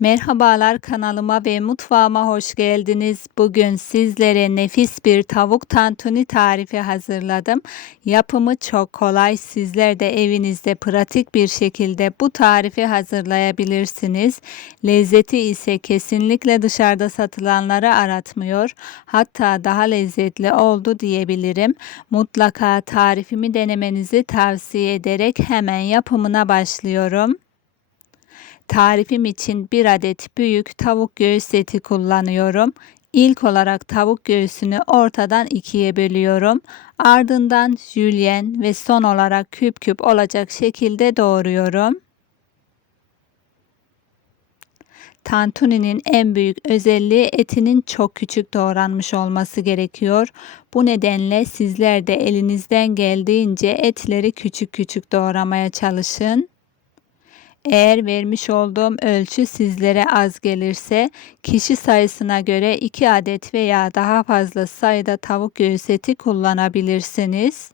Merhabalar kanalıma ve mutfağıma hoş geldiniz. Bugün sizlere nefis bir tavuk tantuni tarifi hazırladım. Yapımı çok kolay. Sizler de evinizde pratik bir şekilde bu tarifi hazırlayabilirsiniz. Lezzeti ise kesinlikle dışarıda satılanları aratmıyor. Hatta daha lezzetli oldu diyebilirim. Mutlaka tarifimi denemenizi tavsiye ederek hemen yapımına başlıyorum. Tarifim için bir adet büyük tavuk göğüs eti kullanıyorum. İlk olarak tavuk göğsünü ortadan ikiye bölüyorum. Ardından jülyen ve son olarak küp küp olacak şekilde doğruyorum. Tantuninin en büyük özelliği etinin çok küçük doğranmış olması gerekiyor. Bu nedenle sizler de elinizden geldiğince etleri küçük küçük doğramaya çalışın. Eğer vermiş olduğum ölçü sizlere az gelirse kişi sayısına göre 2 adet veya daha fazla sayıda tavuk göğüs eti kullanabilirsiniz.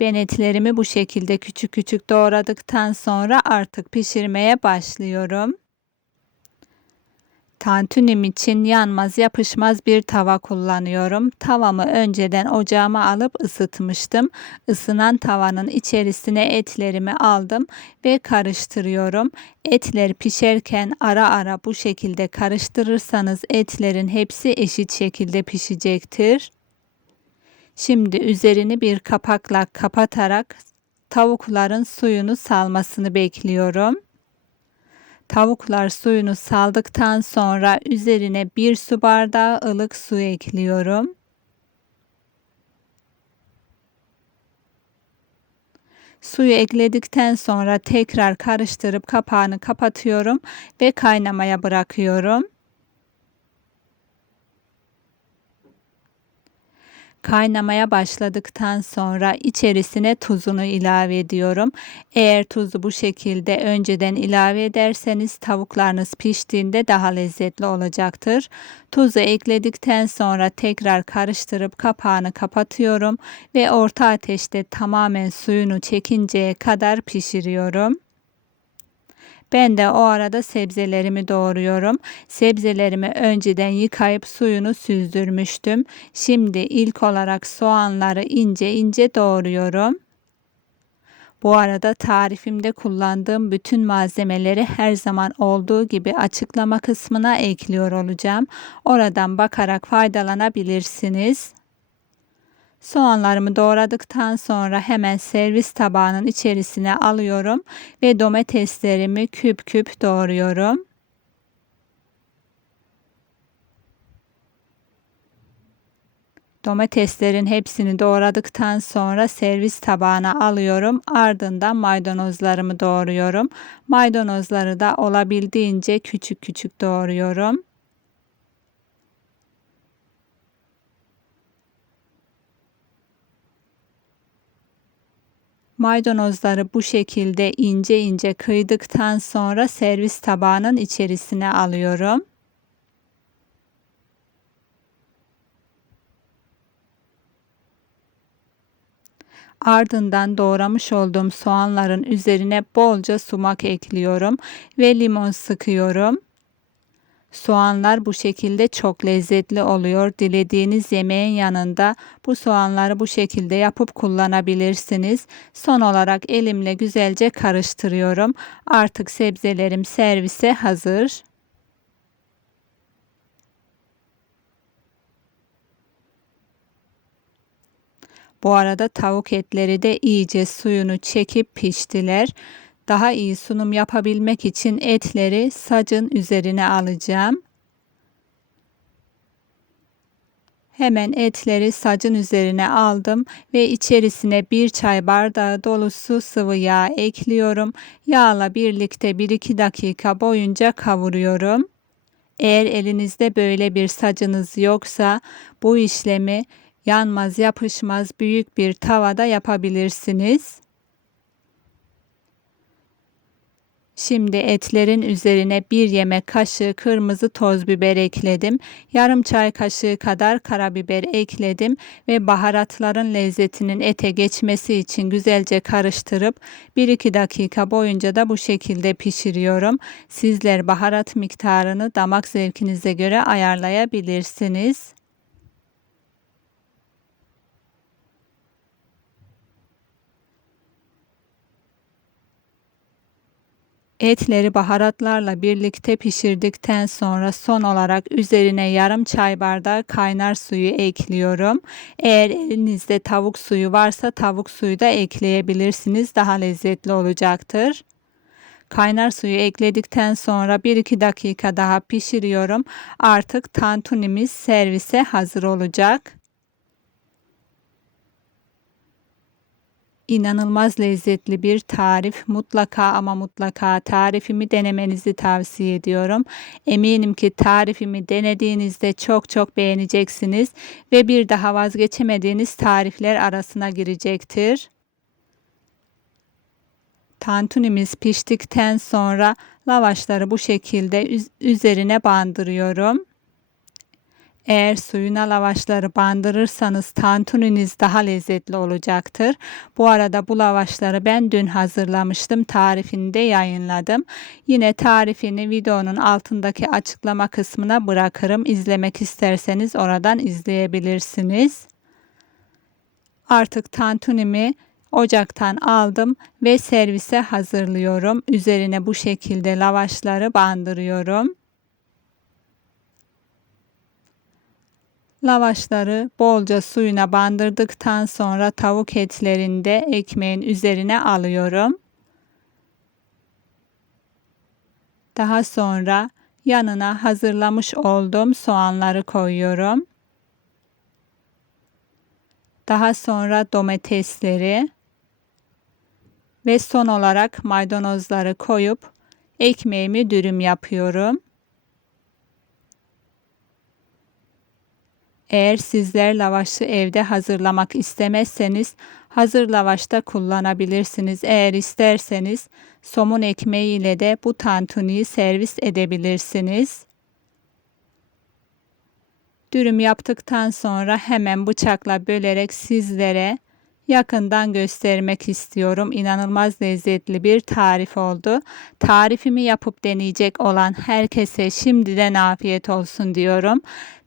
Ben etlerimi bu şekilde küçük küçük doğradıktan sonra artık pişirmeye başlıyorum. Tantunim için yanmaz yapışmaz bir tava kullanıyorum. Tavamı önceden ocağıma alıp ısıtmıştım. Isınan tavanın içerisine etlerimi aldım ve karıştırıyorum. Etler pişerken ara ara bu şekilde karıştırırsanız etlerin hepsi eşit şekilde pişecektir. Şimdi üzerini bir kapakla kapatarak tavukların suyunu salmasını bekliyorum. Tavuklar suyunu saldıktan sonra üzerine bir su bardağı ılık su ekliyorum. Suyu ekledikten sonra tekrar karıştırıp kapağını kapatıyorum ve kaynamaya bırakıyorum. Kaynamaya başladıktan sonra içerisine tuzunu ilave ediyorum. Eğer tuzu bu şekilde önceden ilave ederseniz tavuklarınız piştiğinde daha lezzetli olacaktır. Tuzu ekledikten sonra tekrar karıştırıp kapağını kapatıyorum ve orta ateşte tamamen suyunu çekinceye kadar pişiriyorum. Ben de o arada sebzelerimi doğruyorum. Sebzelerimi önceden yıkayıp suyunu süzdürmüştüm. Şimdi ilk olarak soğanları ince ince doğruyorum. Bu arada tarifimde kullandığım bütün malzemeleri her zaman olduğu gibi açıklama kısmına ekliyor olacağım. Oradan bakarak faydalanabilirsiniz. Soğanlarımı doğradıktan sonra hemen servis tabağının içerisine alıyorum ve domateslerimi küp küp doğruyorum. Domateslerin hepsini doğradıktan sonra servis tabağına alıyorum. Ardından maydanozlarımı doğruyorum. Maydanozları da olabildiğince küçük küçük doğruyorum. Maydanozları bu şekilde ince ince kıydıktan sonra servis tabağının içerisine alıyorum. Ardından doğramış olduğum soğanların üzerine bolca sumak ekliyorum ve limon sıkıyorum. Soğanlar bu şekilde çok lezzetli oluyor. Dilediğiniz yemeğin yanında bu soğanları bu şekilde yapıp kullanabilirsiniz. Son olarak elimle güzelce karıştırıyorum. Artık sebzelerim servise hazır. Bu arada tavuk etleri de iyice suyunu çekip piştiler. Daha iyi sunum yapabilmek için etleri sacın üzerine alacağım. Hemen etleri sacın üzerine aldım ve içerisine bir çay bardağı dolusu sıvı yağ ekliyorum. Yağla birlikte 1-2 dakika boyunca kavuruyorum. Eğer elinizde böyle bir sacınız yoksa bu işlemi yanmaz yapışmaz büyük bir tavada yapabilirsiniz. Şimdi etlerin üzerine bir yemek kaşığı kırmızı toz biber ekledim. Yarım çay kaşığı kadar karabiber ekledim ve baharatların lezzetinin ete geçmesi için güzelce karıştırıp 1-2 dakika boyunca da bu şekilde pişiriyorum. Sizler baharat miktarını damak zevkinize göre ayarlayabilirsiniz. Etleri baharatlarla birlikte pişirdikten sonra son olarak üzerine yarım çay bardağı kaynar suyu ekliyorum. Eğer elinizde tavuk suyu varsa tavuk suyu da ekleyebilirsiniz. Daha lezzetli olacaktır. Kaynar suyu ekledikten sonra 1-2 dakika daha pişiriyorum. Artık tantunimiz servise hazır olacak. İnanılmaz lezzetli bir tarif. Mutlaka ama mutlaka tarifimi denemenizi tavsiye ediyorum. Eminim ki tarifimi denediğinizde çok çok beğeneceksiniz ve bir daha vazgeçemediğiniz tarifler arasına girecektir. Tantunimiz piştikten sonra lavaşları bu şekilde üzerine bandırıyorum. Eğer suyuna lavaşları bandırırsanız tantuniniz daha lezzetli olacaktır. Bu arada bu lavaşları ben dün hazırlamıştım. Tarifini de yayınladım. Yine tarifini videonun altındaki açıklama kısmına bırakırım. İzlemek isterseniz oradan izleyebilirsiniz. Artık tantunimi ocaktan aldım ve servise hazırlıyorum. Üzerine bu şekilde lavaşları bandırıyorum. Lavaşları bolca suyuna bandırdıktan sonra tavuk etlerini de ekmeğin üzerine alıyorum. Daha sonra yanına hazırlamış olduğum soğanları koyuyorum. Daha sonra domatesleri ve son olarak maydanozları koyup ekmeğimi dürüm yapıyorum. Eğer sizler lavaşı evde hazırlamak istemezseniz hazır lavaşta kullanabilirsiniz. Eğer isterseniz somun ekmeği ile de bu tantuniyi servis edebilirsiniz. Dürüm yaptıktan sonra hemen bıçakla bölerek sizlere yakından göstermek istiyorum. İnanılmaz lezzetli bir tarif oldu. Tarifimi yapıp deneyecek olan herkese şimdiden afiyet olsun diyorum.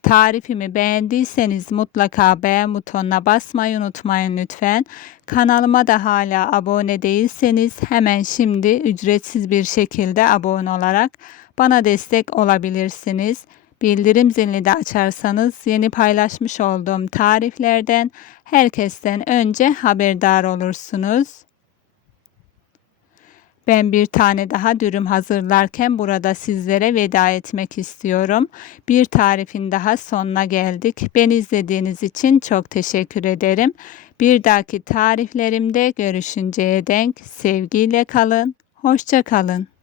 Tarifimi beğendiyseniz mutlaka beğen butonuna basmayı unutmayın lütfen. Kanalıma da hala abone değilseniz hemen şimdi ücretsiz bir şekilde abone olarak bana destek olabilirsiniz. Bildirim zilini de açarsanız yeni paylaşmış olduğum tariflerden herkesten önce haberdar olursunuz. Ben bir tane daha dürüm hazırlarken burada sizlere veda etmek istiyorum. Bir tarifin daha sonuna geldik. Beni izlediğiniz için çok teşekkür ederim. Bir dahaki tariflerimde görüşünceye denk sevgiyle kalın. Hoşça kalın.